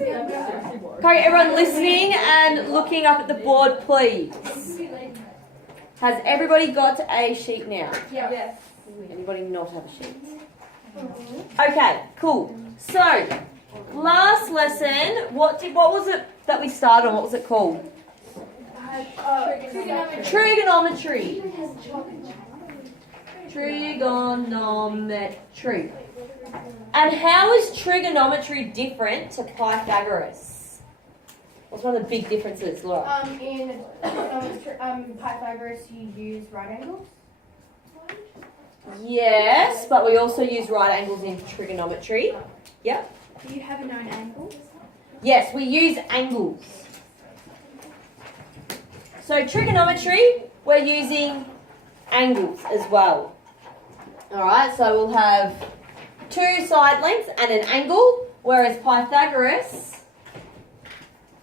Okay, everyone listening and looking up at the board, please. Has everybody got a sheet now? Yes. Anybody not have a sheet? Okay, cool. So, last lesson, what was it that we started on? What was it called? Trigonometry. Trigonometry. And how is trigonometry different to Pythagoras? What's one of the big differences, Laura? In Pythagoras, you use right angles. Yes, but we also use right angles in trigonometry. Yep. Do you have a known angle? Yes, we use angles. So trigonometry, we're using angles as well. Alright, so we'll have two side lengths and an angle, whereas Pythagoras,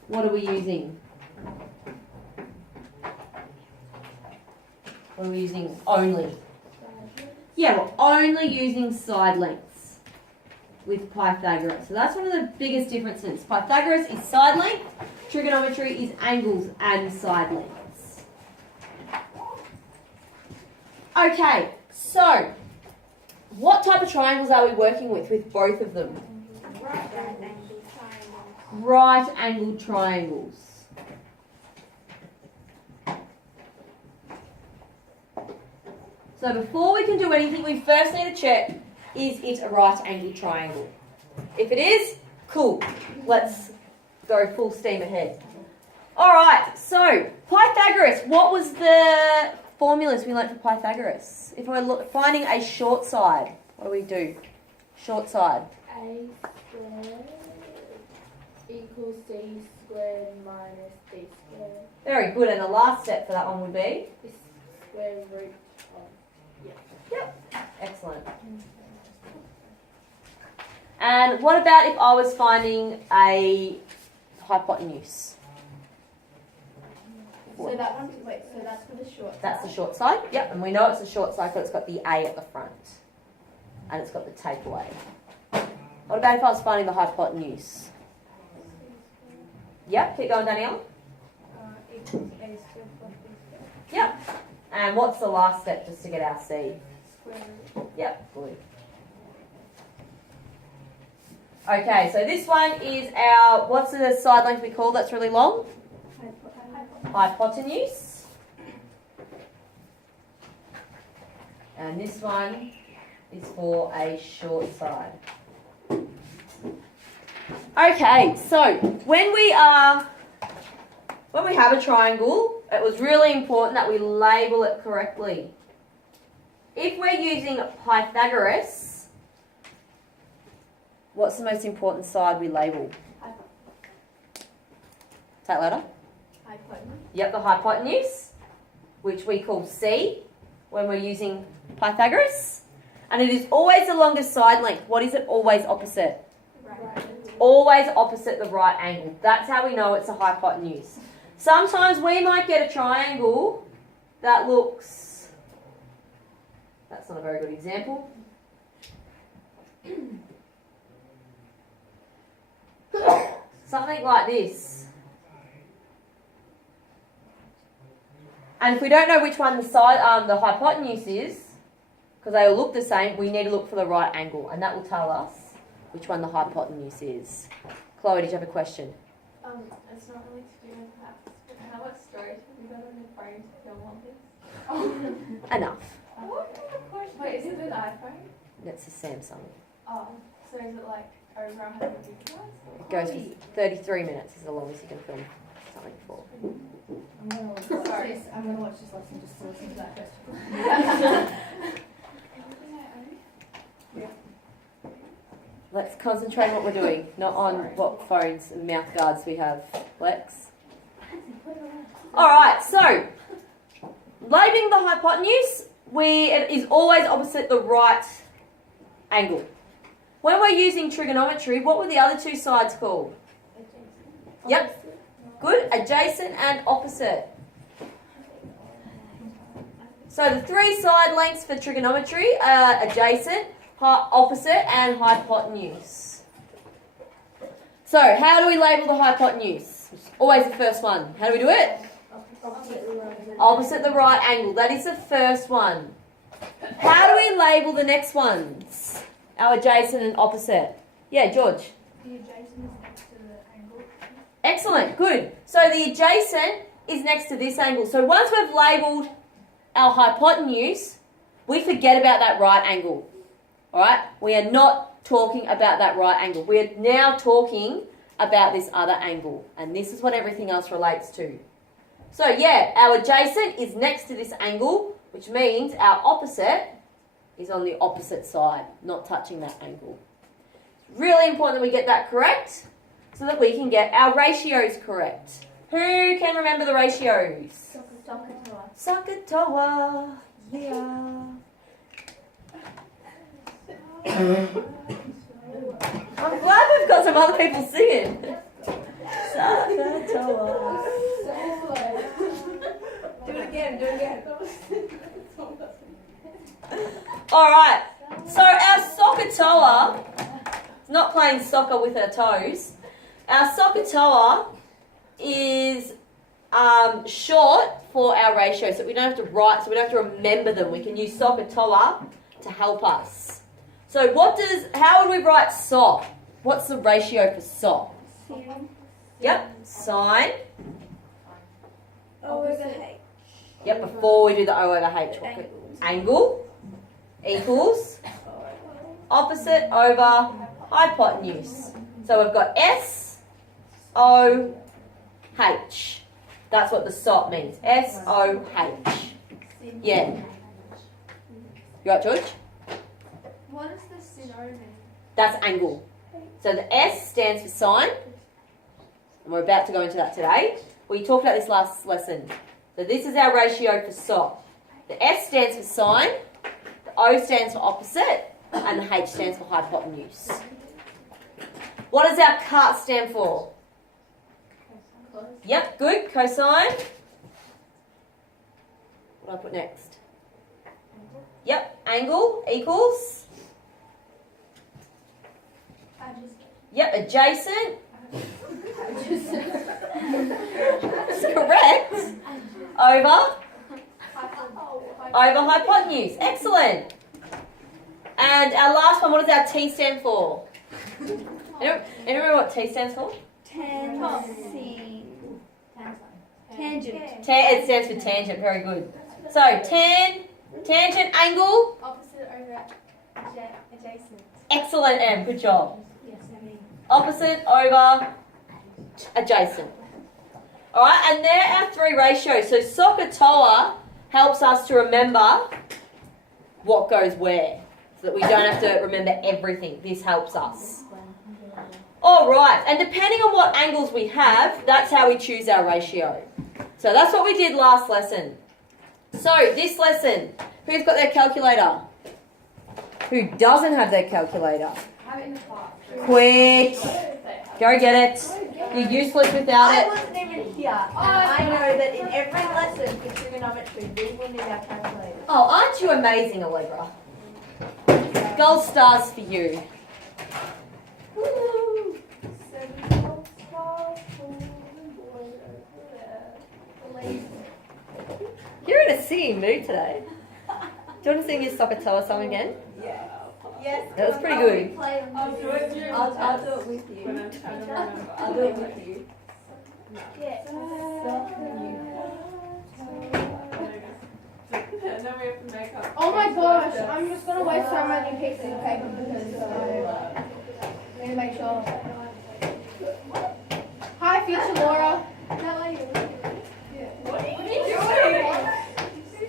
what are we using? What are we using only? Yeah, we're only using side lengths with Pythagoras. So that's one of the biggest differences. Pythagoras is side length, trigonometry is angles and side lengths. Okay, so what type of triangles are we working with both of them? Right angled triangles. So before we can do anything, we first need to check, is it a right angled triangle? If it is, cool. Let's go full steam ahead. Alright, so Pythagoras, what was the formulas we learnt for Pythagoras? If we're finding a short side, what do we do? Short side. A squared equals c squared minus d squared. Very good, and the last step for that one would be? Is square root of. Yep. Excellent. And what about if I was finding a hypotenuse? So that one, so that's for the short. That's the short side. Yep, and we know it's a short side because it's got the A at the front. And it's got the takeaway. What about if I was finding the hypotenuse? Yep, keep going, Danielle. Equals a squared plus b squared. Yep. And what's the last step just to get our C? Square root. Yep, good. Okay, so this one is our, what's the side length we call that's really long? Hypotenuse. And this one is for a short side. Okay, so when we have a triangle, it was really important that we label it correctly. If we're using Pythagoras, what's the most important side we label? Say it louder. Hypotenuse. Yep, the hypotenuse, which we call C when we're using Pythagoras. And it is always the longest side length. What is it always opposite? Right. Always opposite the right angle. That's how we know it's a hypotenuse. Sometimes we might get a triangle that looks, that's not a very good example. Something like this. And if we don't know which one the hypotenuse is, because they all look the same, we need to look for the right angle, and that will tell us which one the hypotenuse is. Chloe, did you have a question? It's not really to do with that. How about storage? Have you got on your phone to film all this? Enough. Wait, is it an iPhone? That's a Samsung. Oh, so is it like over 100 gigabytes? It goes for 33 minutes is the longest you can film something for. I'm going to watch this lesson just to listen to that question. Let's concentrate on what we're doing, not on what phones and mouth guards we have. Lex? Alright, so labeling the hypotenuse, it is always opposite the right angle. When we're using trigonometry, what were the other two sides called? Yep. Good. Adjacent and opposite. So the three side lengths for trigonometry are adjacent, opposite and hypotenuse. So, how do we label the hypotenuse? It's always the first one. How do we do it? Opposite the right angle. That is the first one. How do we label the next ones? Our adjacent and opposite. Yeah, George. The adjacent is next to the angle. Excellent, good. So the adjacent is next to this angle. So once we've labelled our hypotenuse, we forget about that right angle. Alright? We are not talking about that right angle. We're now talking about this other angle. And this is what everything else relates to. So yeah, our adjacent is next to this angle, which means our opposite is on the opposite side, not touching that angle. It's really important that we get that correct so that we can get our ratios correct. Who can remember the ratios? SOHCAHTOA. Yeah. I'm glad we've got some other people singing. SOHCAHTOA. Do it again. Alright, so our SOHCAHTOA, it's not playing soccer with our toes. Our SOHCAHTOA is short for our ratios, so we don't have to write, so we don't have to remember them. We can use SOHCAHTOA to help us. So how would we write SO? What's the ratio for SO? Yep, sine. O over H. Yep, before we do the O over H. Angle equals opposite over hypotenuse. So we've got SOH. That's what the SOH means. SOH. Yeah. You right, George? What does the SINO mean? That's angle. So the S stands for sine. And we're about to go into that today. We talked about this last lesson. So this is our ratio for SOH. The S stands for sine, the O stands for opposite, and the H stands for hypotenuse. What does our CART stand for? Yep, good. Cosine. What do I put next? Yep, angle equals. Yep, adjacent. That's correct. Over hypotenuse. Excellent. And our last one, what does our T stand for? Anyone remember what T stands for? Tangent. It stands for tangent. Very good. So tangent, angle. Opposite over adjacent. Excellent, Em. Good job. Yes, I mean. Opposite over adjacent. Alright, and there are our three ratios. So SOHCAHTOA helps us to remember what goes where, so that we don't have to remember everything. This helps us. Alright, and depending on what angles we have, that's how we choose our ratio. So that's what we did last lesson. So this lesson, who's got their calculator? Who doesn't have their calculator? Have it in the class. Quick! Go get it. You're useless without I it. wasn't even here. And I know that in every lesson for trigonometry, we will need our calculator. Oh, aren't you amazing, Allegra? Gold stars for you. Woo. You're in a singing mood today. Do you want to sing your SOHCAHTOA song again? Yeah. Yes. That was pretty good. I'll do it. I'll do it with you. When I'm trying to remember. I'll do it with you. Yeah. Then we have to make up. Oh my gosh, I'm just gonna waste so many pieces of paper because I need to make sure. Hi, future Laura. How are you? What are you doing?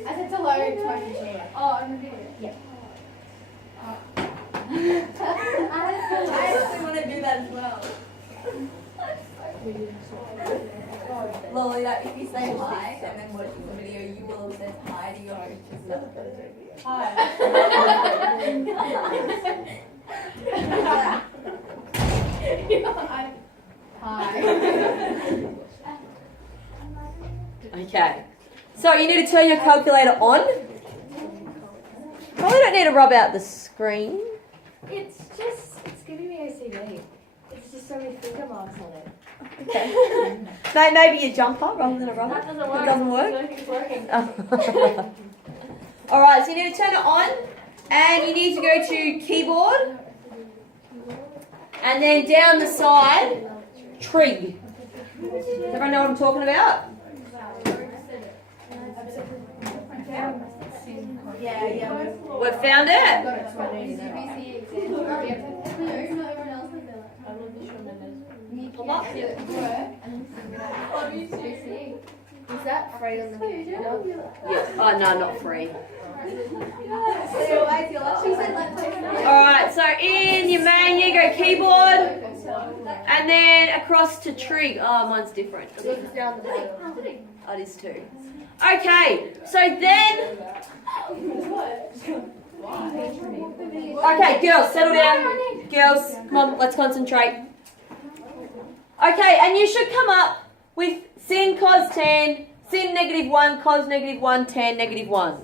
I said hello to my future. Oh, I'm video. Yeah. I actually want to do that as well. Lolly, like if you say hi and then watch the video, you will have said hi to your sister. Hi. Okay. So you need to turn your calculator on. Probably don't need to rub out the screen. It's giving me OCD. It's just so many finger marks on it. Okay. Maybe a jumper rather than a rubber. That doesn't It work. doesn't work? I feel like it's working. Oh. Alright, so you need to turn it on and you need to go to keyboard and then down the side, trig. Does everyone know what I'm talking about? Yeah. We've found it. Hold up. Is that free on the Yeah. Oh no, not free. She said Alright, so in your menu, go keyboard and then across to trig. Oh, mine's different. Oh, it is too. Okay, so then. Okay, girls, settle down. Girls, come on, let's concentrate. Okay, and you should come up with sin cos tan, sin -1, cos -1, tan -1.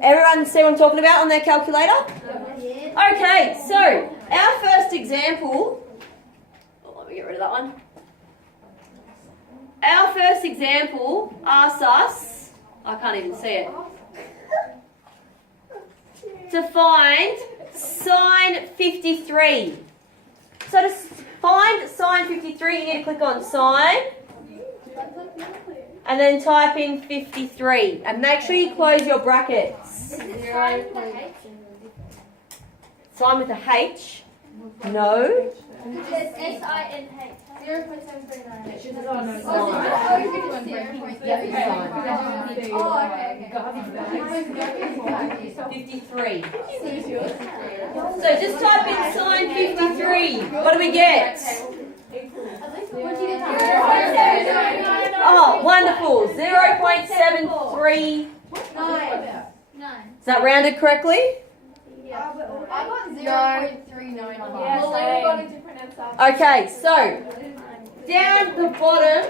Everyone see what I'm talking about on their calculator? Okay, so our first example. Oh, let me get rid of that one. Our first example asks us, I can't even see it, to find sine 53. So to find sine 53, you need to click on sine and then type in 53. And make sure you close your brackets. Sine with a H. No. S-I-N-H. 0.739. Oh, 53. So just type in sine 53. What do we get? Oh, wonderful. 0.73. Is that rounded correctly? I got 0.39. Well, we got a different answer. Okay, so down the bottom.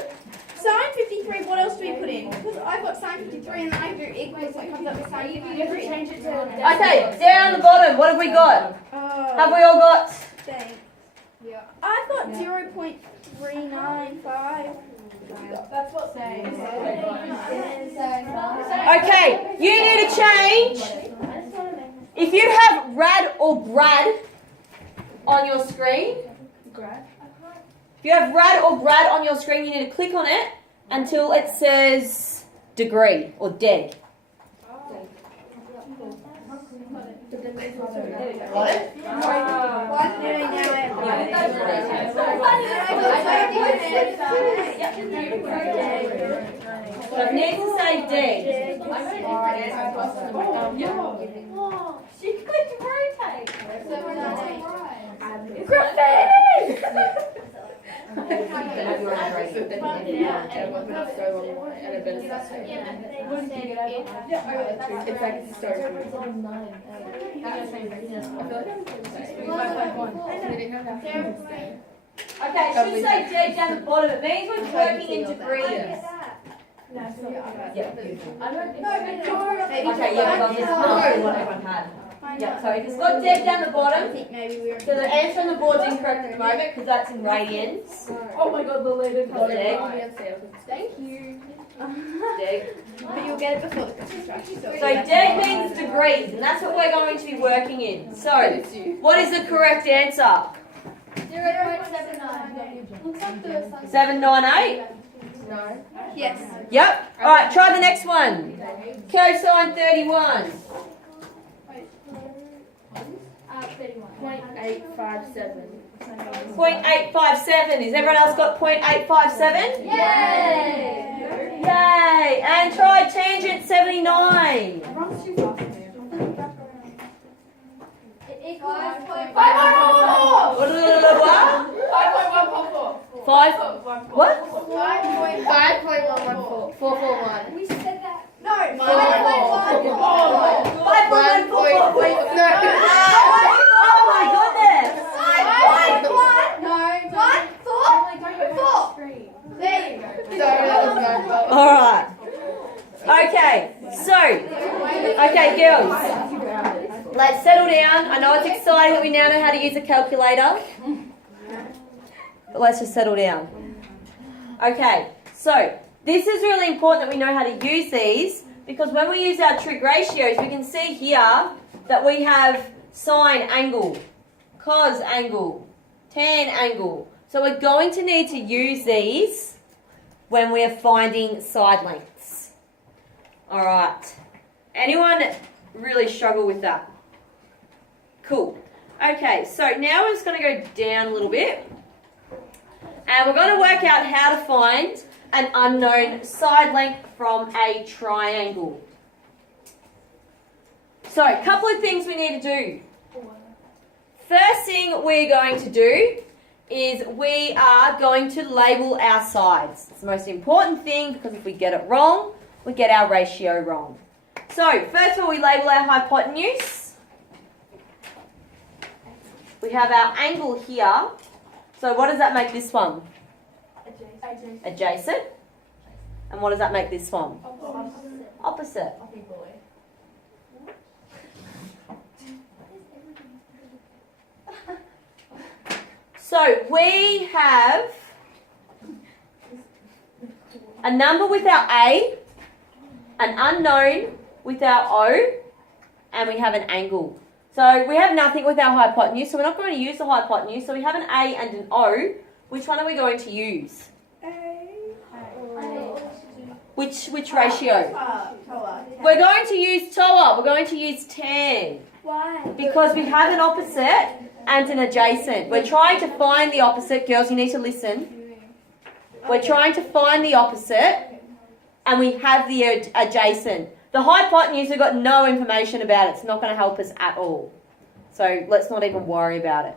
Sine 53, what else do we put in? Because I've got sine 53 and then I do equals, so it comes up with sine You have to 53. change it to Okay, down the bottom. What have we got? Have we all got? Thanks. Yeah. I've got 0.395. That's what's saying. Okay, you need to change. If you have rad or grad on your screen, if you have rad or grad on your screen, you need to click on it until it says degree or deg. Why is it doing So it needs to say deg. She clicked rotate. Okay, it should say deg down the bottom. It means we're working in degrees. Okay, yeah, because this is not what everyone had. Yeah, so if it's got deg down the bottom, so the answer on the board's incorrect at the moment because that's in radians. Oh my god, the leader Not deg. Thank you. Deg. But you'll get it before the Christmas rush. So deg means degrees, and that's what we're going to be working in. So, what is the correct answer? 0.79. Looks like the 798? Yes. Yep. Alright, try the next one. Cosine 31. 0.857. 0.857. Has everyone else got 0.857? Yay! Yay! And try tangent 79. It equals 5.144. What? Five? What? 5.114. 441. We said that. No, 5.144. Oh my goodness! Alright. Okay, so, okay, girls. Let's settle down. I know it's exciting that we now know how to use a calculator. But let's just settle down. Okay, so this is really important that we know how to use these, because when we use our trig ratios, we can see here that we have sine angle, cos angle, tan angle. So we're going to need to use these when we're finding side lengths. All right. Anyone really struggle with that? Cool. Okay, so now we're just going to go down a little bit. And we're going to work out how to find an unknown side length from a triangle. So, a couple of things we need to do. First thing we're going to do is we are going to label our sides. It's the most important thing, because if we get it wrong, we get our ratio wrong. So, first of all, we label our hypotenuse. We have our angle here. So what does that make this one? Adjacent. And what does that make this one? Opposite. So we have a number with our A, an unknown with our O, and we have an angle. So we have nothing with our hypotenuse, so we're not going to use the hypotenuse. So we have an A and an O. Which one are we going to use? Which ratio? We're going to use TOA. We're going to use tan. Why? Because we have an opposite and an adjacent. We're trying to find the opposite. Girls, you need to listen. We're trying to find the opposite, and we have the adjacent. The hypotenuse, we've got no information about it. It's not going to help us at all. So let's not even worry about it.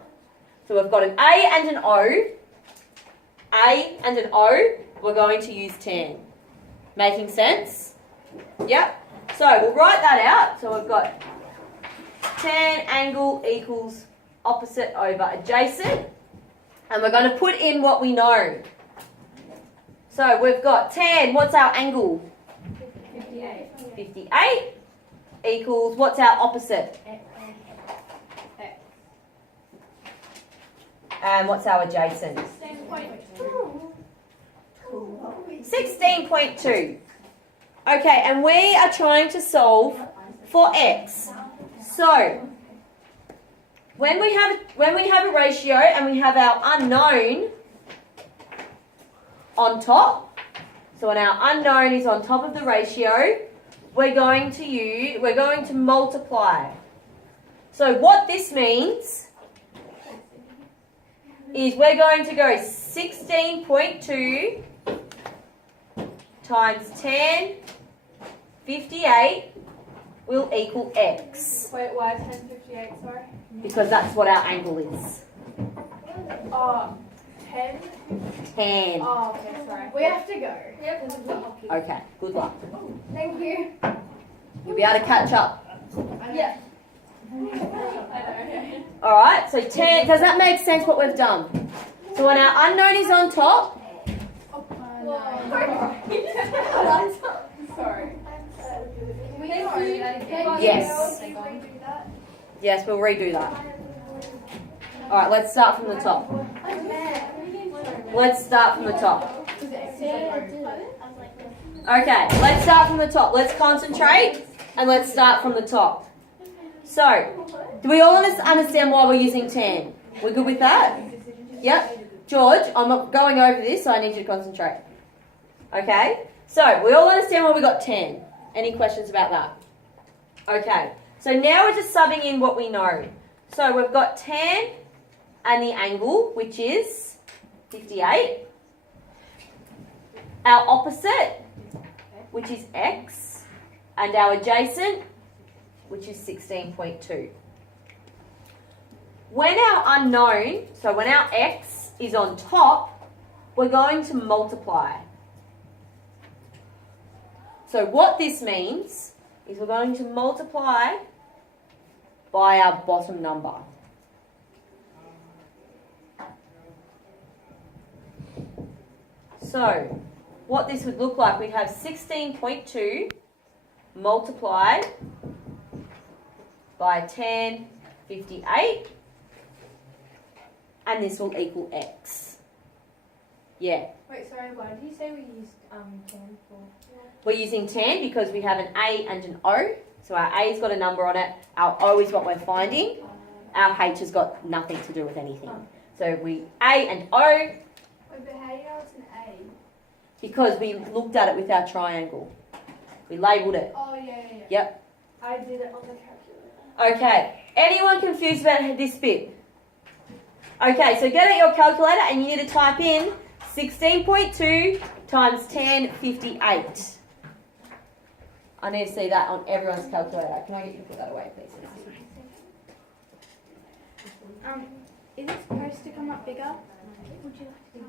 So we've got an A and an O. A and an O. We're going to use tan. Making sense? Yep. So we'll write that out. So we've got tan angle equals opposite over adjacent. And we're going to put in what we know. So we've got tan. What's our angle? 58 equals, what's our opposite? And what's our adjacent? 16.2. Okay, and we are trying to solve for x. So when we have a ratio and we have our unknown on top, so when our unknown is on top of the ratio, we're going to multiply. So what this means is we're going to go 16.2 times 10, 58 will equal x. Wait, why 1058, sorry? Because that's what our angle is. 10? 10. Oh, okay, sorry. We have to go. Yep. Okay, good luck. Thank you. You'll be able to catch up. Yeah. I know. Alright, so 10, does that make sense what we've done? So when our unknown is on top, Sorry. Can we redo that again? Yes. Yes, we'll redo that. Alright, let's start from the top. Let's start from the top. Okay, let's start from the top. Let's concentrate and let's start from the top. So, do we all understand why we're using 10? We're good with that? Yep. George, I'm not going over this, so I need you to concentrate. Okay? So, we all understand why we got 10. Any questions about that? Okay. So now we're just subbing in what we know. So we've got tan and the angle, which is 58. Our opposite, which is x, and our adjacent, which is 16.2. When our unknown, so when our x is on top, we're going to multiply. So what this means is we're going to multiply by our bottom number. So what this would look like, we'd have 16.2 multiplied by 1058, and this will equal x. Yeah. Wait, sorry, why did you say we used tan for? We're using tan because we have an A and an O. So our A's got a number on it. Our O is what we're finding. Our H has got nothing to do with anything. So we A and O Wait, but how do you know it's an A? because we looked at it with our triangle. We labelled it. Oh, yeah. Yep. I did it on the calculator. Okay. Anyone confused about this bit? Okay, so get out your calculator and you need to type in 16.2 times tan 58. I need to see that on everyone's calculator. Can I get you to put that away, please? Is it supposed to come up bigger? Would you like to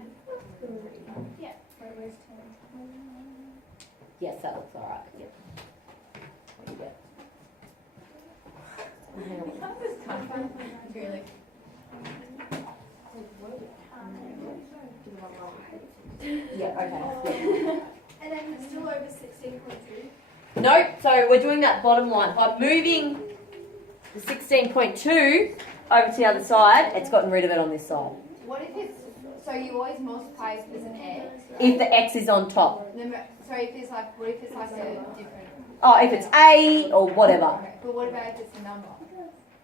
do it? Yeah. Wait, where's tan? Yes, that looks alright. Yep. What do you get? Really? Yeah, okay. And then it's still over 16.2. Nope, so we're doing that bottom line. By moving the 16.2 over to the other side, it's gotten rid of it on this side. What if it's, so you always multiply if there's an X, right? If the X is on top. No, so if there's like, what if it's like a different, Oh, if it's A or whatever. but what about if it's a number?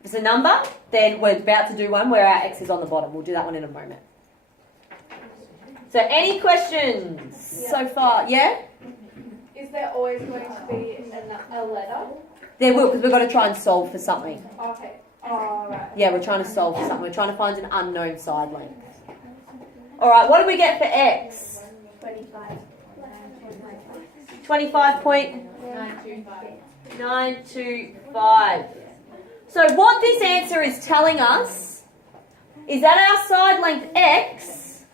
If it's a number, then we're about to do one where our X is on the bottom. We'll do that one in a moment. So any questions so far? Yeah? Is there always going to be a letter? There will, because we've got to try and solve for something. Okay. Oh, right. Yeah, we're trying to solve for something. We're trying to find an unknown side length. All right, what do we get for X? 25. 25.925. So what this answer is telling us is that our side length X,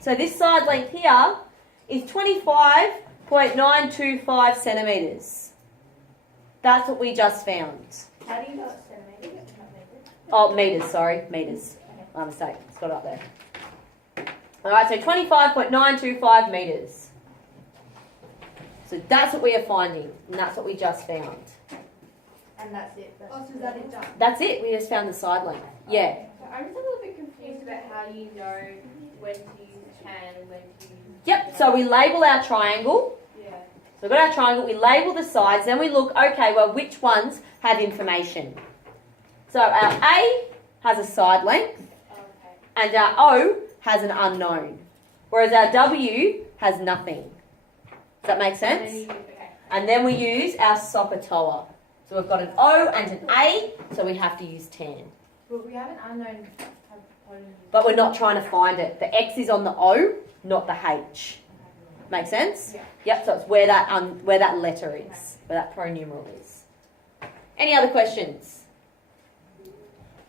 so this side length here, is 25.925 centimetres. That's what we just found. How do you know it's centimeters? Oh, metres, sorry, metres. My mistake, it's got it up there. Alright, so 25.925 metres. So that's what we are finding, and that's what we just found. And that's it. Oh, so is that it done? That's it, we just found the side length. Yeah. I'm just a little bit confused about how you know when to use tan and when to use. Yep, so we label our triangle. Yeah. So we've got our triangle, we label the sides, then we look, okay, well, which ones have information? So our A has a side length, Okay. and our O has an unknown, whereas our W has nothing. Does that make sense? And then we use our SOHCAHTOA. So we've got an O and an A, so we have to use tan. But we have an unknown. But we're not trying to find it. The X is on the O, not the H. Make sense? Yeah. Yep, so it's where that letter is, where that pronumeral is. Any other questions?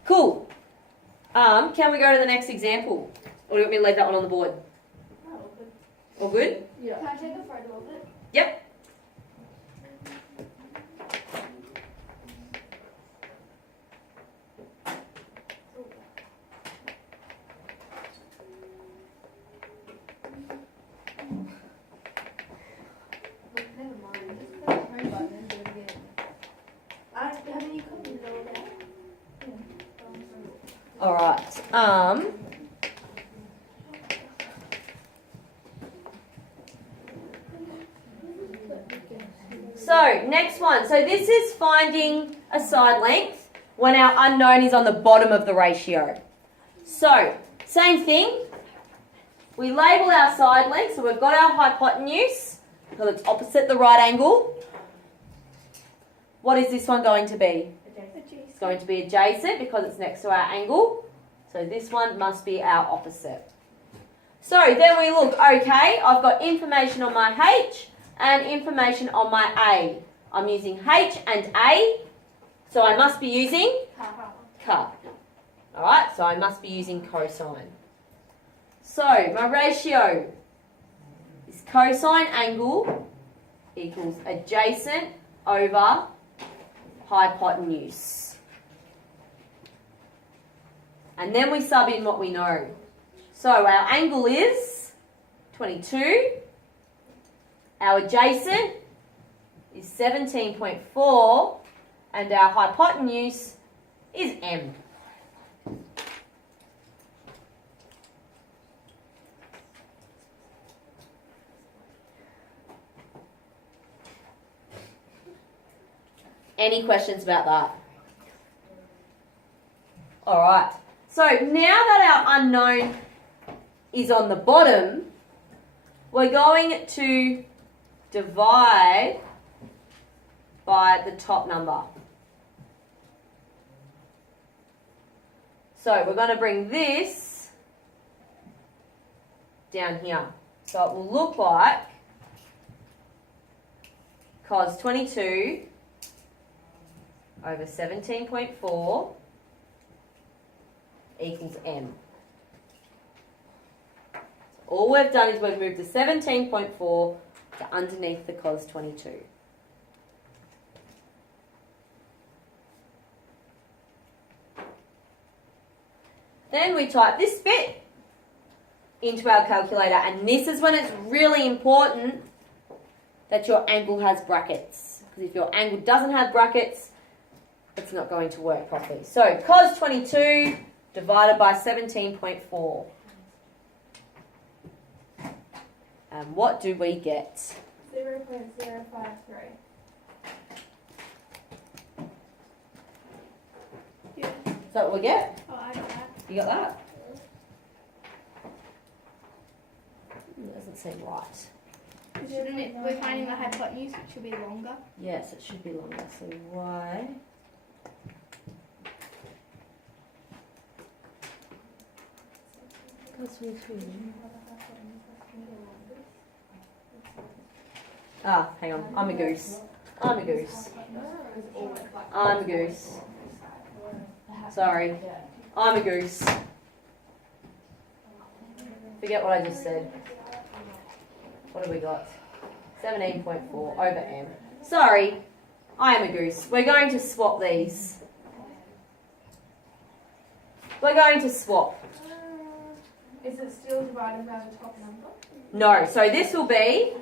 Cool. Can we go to the next example? Or do you want me to leave that one on the board? Oh, good. All good? Yeah. Can I take a photo of it? Yep. Never mind. Just press the home button and do it again. Haven't you copied it all down? All right. So next one. So this is finding a side length when our unknown is on the bottom of the ratio. So same thing. We label our side length. So we've got our hypotenuse because it's opposite the right angle. What is this one going to be? It's going to be adjacent because it's next to our angle. So this one must be our opposite. So then we look, okay, I've got information on my H and information on my A. I'm using H and A, so I must be using cut. Alright, so I must be using cosine. So my ratio is cosine angle equals adjacent over hypotenuse. And then we sub in what we know. So our angle is 22. Our adjacent is 17.4. And our hypotenuse is M. Any questions about that? All right. So now that our unknown is on the bottom, we're going to divide by the top number. So we're going to bring this down here. So it will look like cos 22 over 17.4 equals m. So all we've done is we've moved the 17.4 to underneath the cos 22. Then we type this bit into our calculator, and this is when it's really important that your angle has brackets, because if your angle doesn't have brackets, it's not going to work properly. So cos 22 divided by 17.4. And what do we get? 0.053. Yeah. Is that what we get? Oh, I got that. You got that? It doesn't seem right. Shouldn't it? We're finding the hypotenuse, which should be longer. Yes, it should be longer. So y cos 22. Ah, hang on. I'm a goose. I'm a goose. I'm a goose. Sorry. I'm a goose. Forget what I just said. What have we got? 17.4 over m. Sorry, I am a goose. We're going to swap these. We're going to swap. Is it still divided by the top number? No, so this will be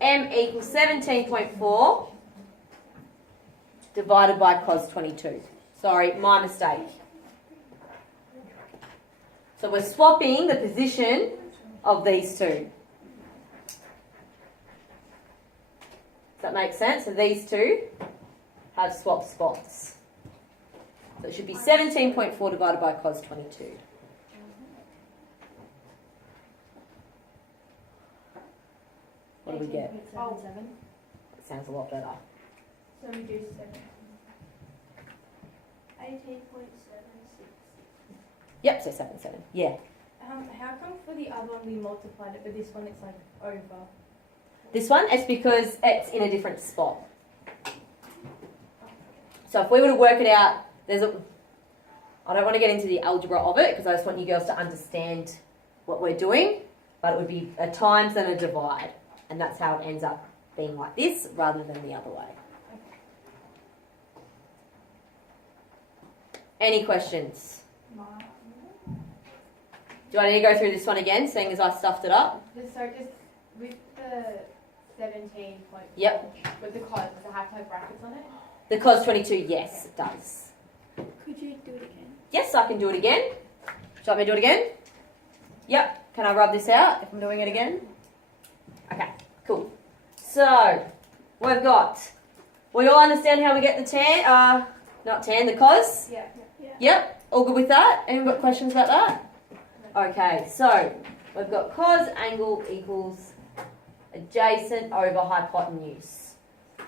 m equals 17.4 divided by cos 22. Sorry, my mistake. So we're swapping the position of these two. Does that make sense? So these two have swapped spots. So it should be 17.4 divided by cos 22. What do we get? Oh, It sounds a lot better. so reduce 7. 18.76. Yep, so 7, 7. Yeah. How come for the other one we multiplied it, but this one it's like over? This one, it's because it's in a different spot. So if we were to work it out, I don't want to get into the algebra of it because I just want you girls to understand what we're doing, but it would be a times and a divide. And that's how it ends up being like this rather than the other way. Any questions? Do I need to go through this one again, seeing as I stuffed it up? So just with the 17 point. Yep. With the cos, does it have to have brackets on it? The cos 22, yes, it does. Could you do it again? Yes, I can do it again. Would you like me to do it again? Yep. Can I rub this out if I'm doing it again? Okay, cool. So, we all understand how we get the the cos? Yeah. Yep, all good with that? Anyone got questions about that? Okay, so we've got cos angle equals adjacent over hypotenuse.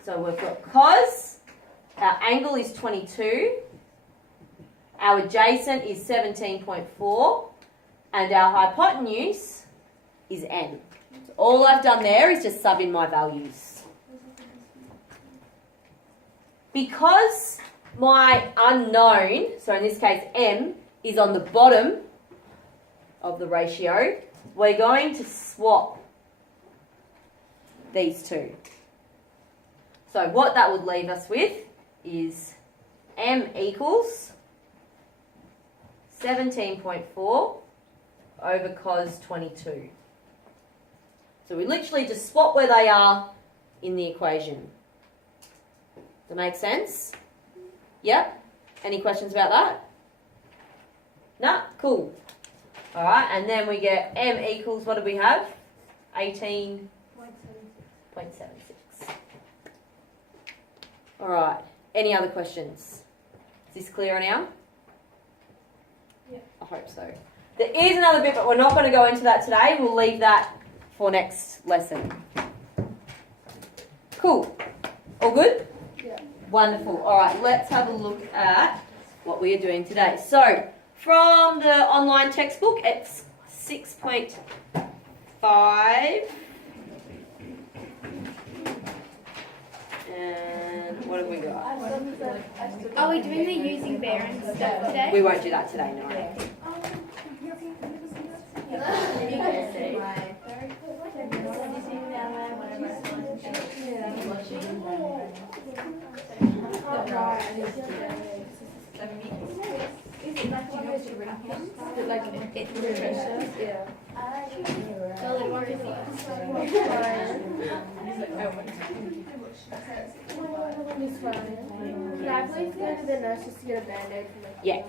So we've got cos, our angle is 22, our adjacent is 17.4, and our hypotenuse is n. So all I've done there is just sub in my values. Because my unknown, so in this case m, is on the bottom of the ratio, we're going to swap these two. So what that would leave us with is m equals 17.4 over cos 22. So we literally just swap where they are in the equation. Does that make sense? Yep. Any questions about that? No? Cool. All right, and then we get m equals, what do we have? 18.76. All right. Any other questions? Is this clearer now? Yeah. I hope so. There is another bit, but we're not going to go into that today. We'll leave that for next lesson. Cool. All good? Yeah. Wonderful. All right, let's have a look at what we are doing today. So, from the online textbook, it's 6.5. And what have we got? Are we doing the using bearings stuff today? We won't do that today, no. Can I please go to the nurse just to get a band-aid for my Yeah.